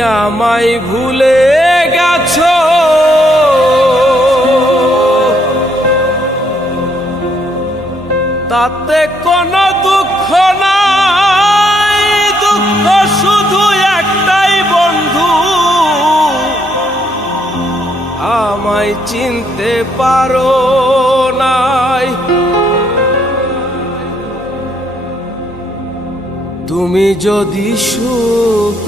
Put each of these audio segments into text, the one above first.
আমায় ভুলে গেছ। তাতে কোনো দুঃখ নাই, দুঃখ শুধু একটাই বন্ধু। আমায় চিনতে পারো নাই। তুমি যদি সুখ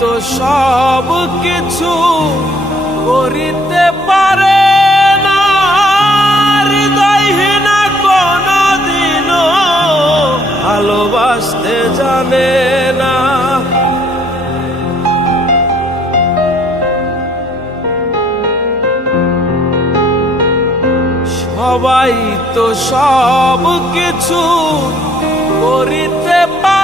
তো সব কিছু করিতে পারে না। ভালোবাসতে জানে না। সবাই তো সব কিছু করিতে পারে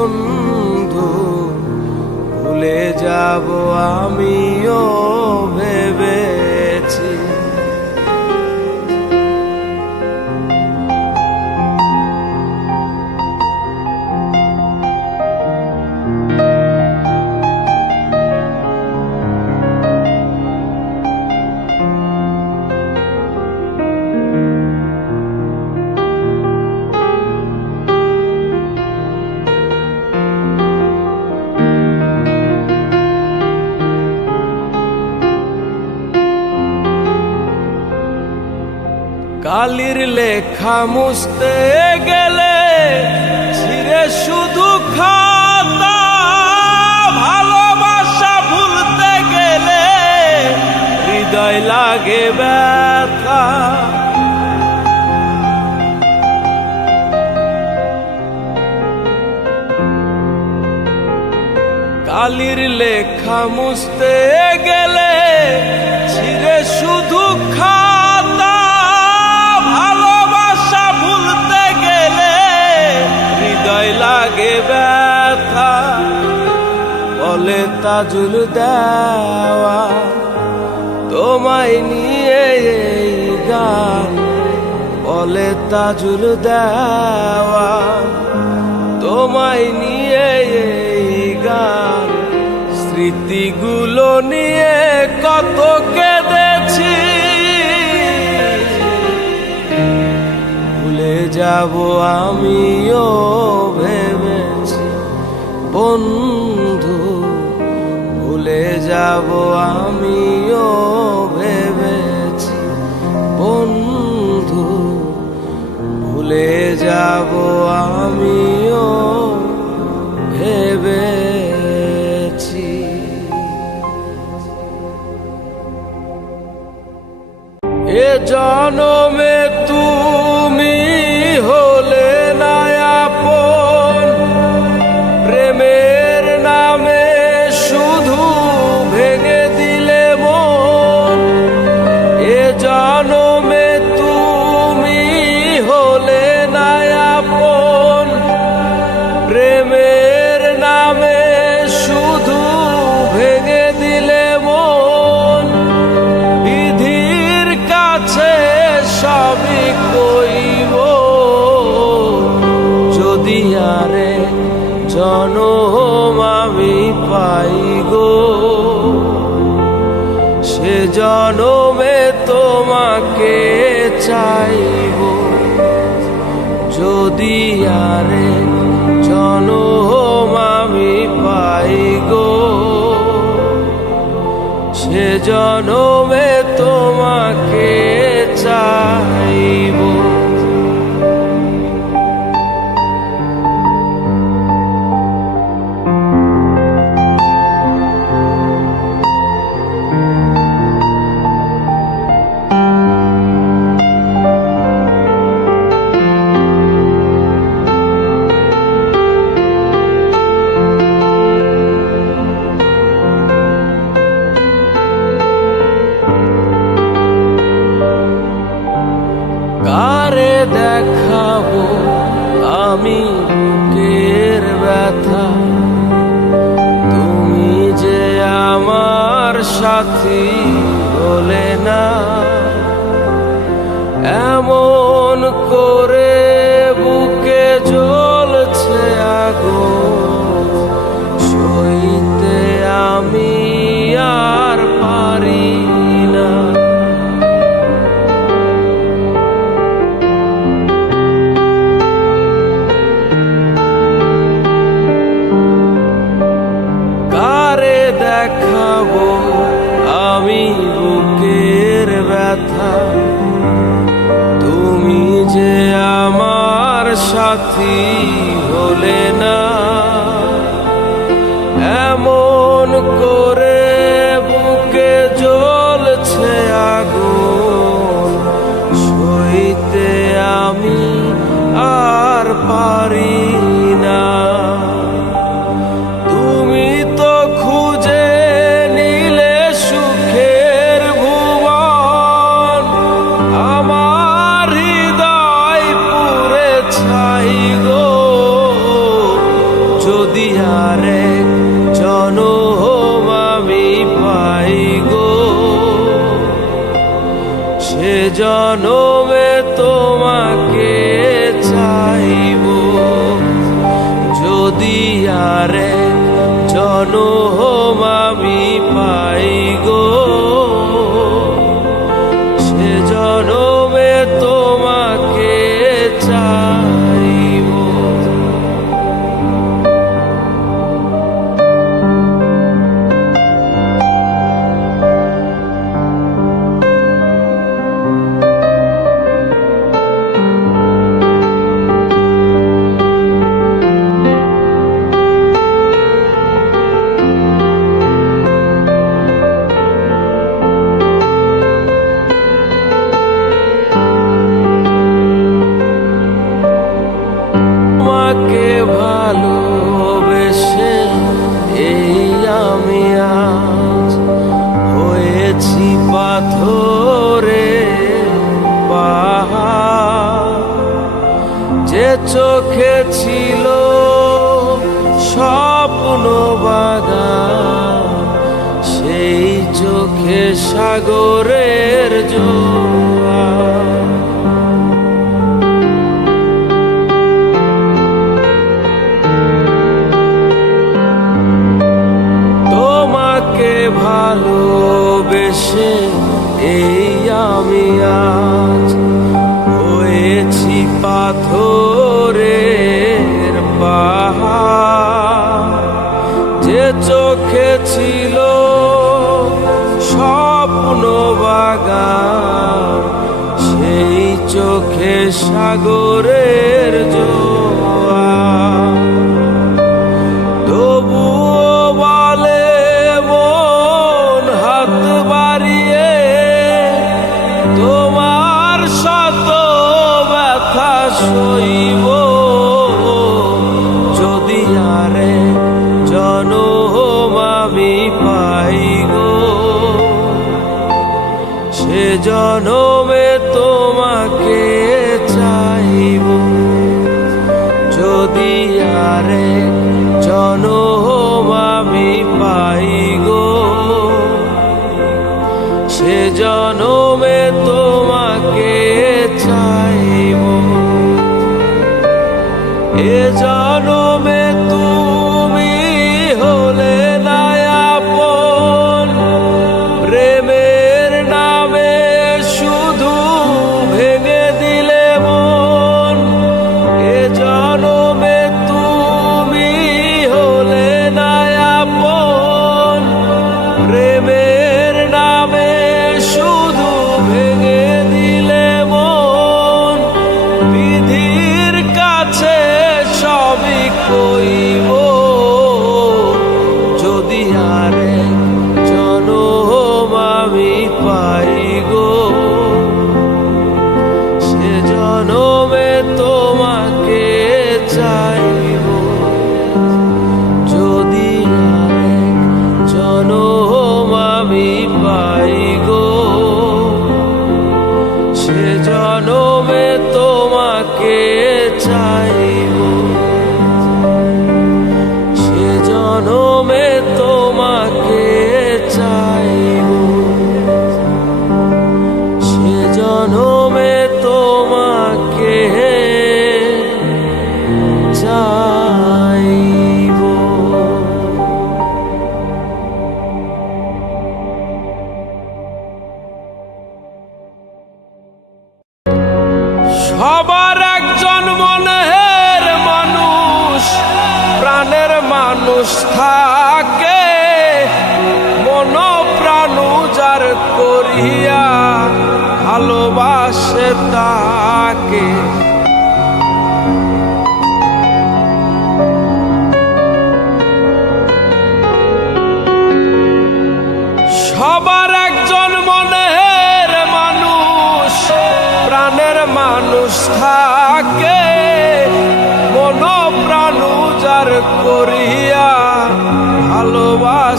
বন্ধু ভুলে যাব আমিও। কালির লেখা মুছতে গেলে ছিঁড়ে শুধু ভালোবাসা ভুলতে গেলে হৃদয় লাগে ব্যথা। কালির লেখা মুছতে গেলে তাজুল দেওয়া, তোমায় নিয়ে এই গান বলে তাজুল দেওয়া, তোমায় নিয়ে এই গান স্মৃতিগুলো নিয়ে কত কেঁদেছি। ভুলে যাব আমিও ভেবেছি বন্ধু যাব আমিও ভেবেছি বন্ধু ভুলে যাব আমিও ভেবেছি। এ জনমে তুমি জনমে তোমাকে চাইব। যদি আরে জনম আমি পাই গো সে জনমে তোমাকে ভালোবেসে এই আমি আজ হয়েছি পাথরে পাহা যে চোখে পাথরের পাহাড় যে চোখে ছিল স্বপ্ন বাগান সেই চোখে সাগরে জনমে তুমি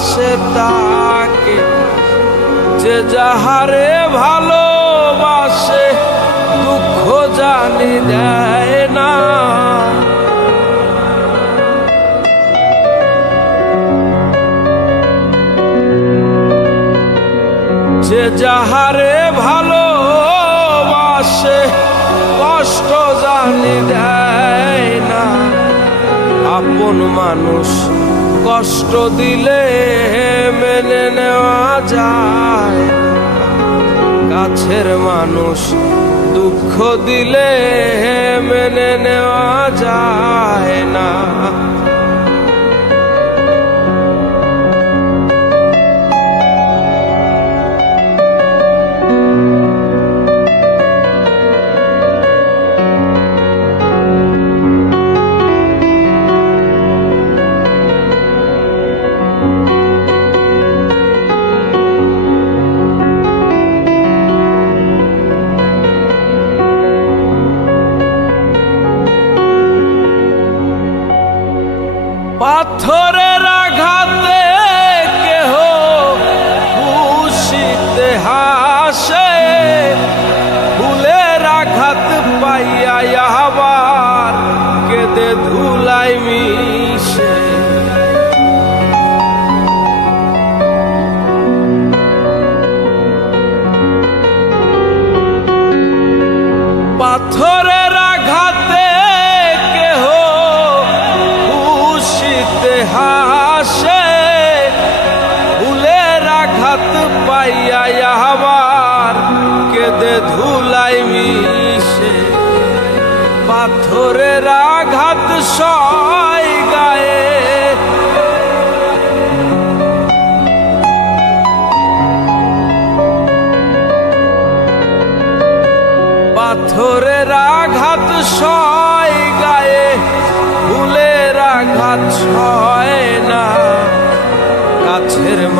ভালোবাসে তাকে, যে যাহারে ভালোবাসে, দুঃখ জানি দেয় না। যে যাহারে ভালোবাসে, কষ্ট জানি দেয় না। আপন মানুষ কষ্ট দিলে মেনে নেওয়া যায়। কাছের মানুষ দুঃখ দিলে মেনে নেওয়া যায় না।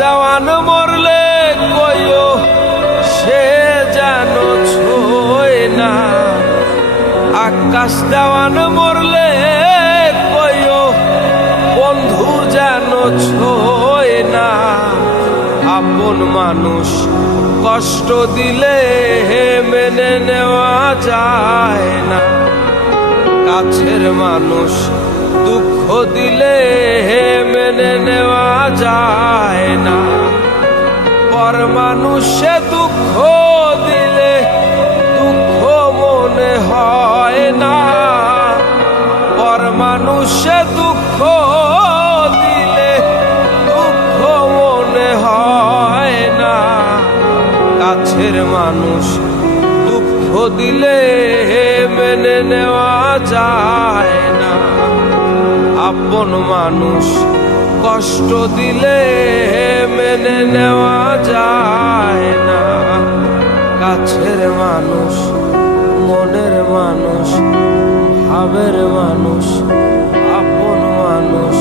দেওয়ান মরলে কইও, সে যেন ছোয় না। আকাশ দেওয়ান মরলে কইও, বন্ধু যেন ছোয় না। আপন মানুষ কষ্ট দিলে মেনে নেওয়া যায় না। কাছের মানুষ দুঃখ দিলে মেনে নেওয়া যায় না। পর মানুষে দুঃখ দিলে দুঃখ মনে হয় না। পর মানুষে দুঃখ দিলে দুঃখ মনে হয় না। কাছের মানুষ দুঃখ দিলে মেনে নেওয়া যায় আপন মানুষ কষ্ট দিলে মেনে নেওয়া যায় না। কাছের মানুষ, মনের মানুষ, ভাবের মানুষ, আপন মানুষ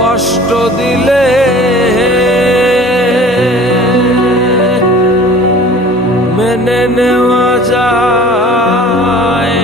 কষ্ট দিলে মেনে নেওয়া যায়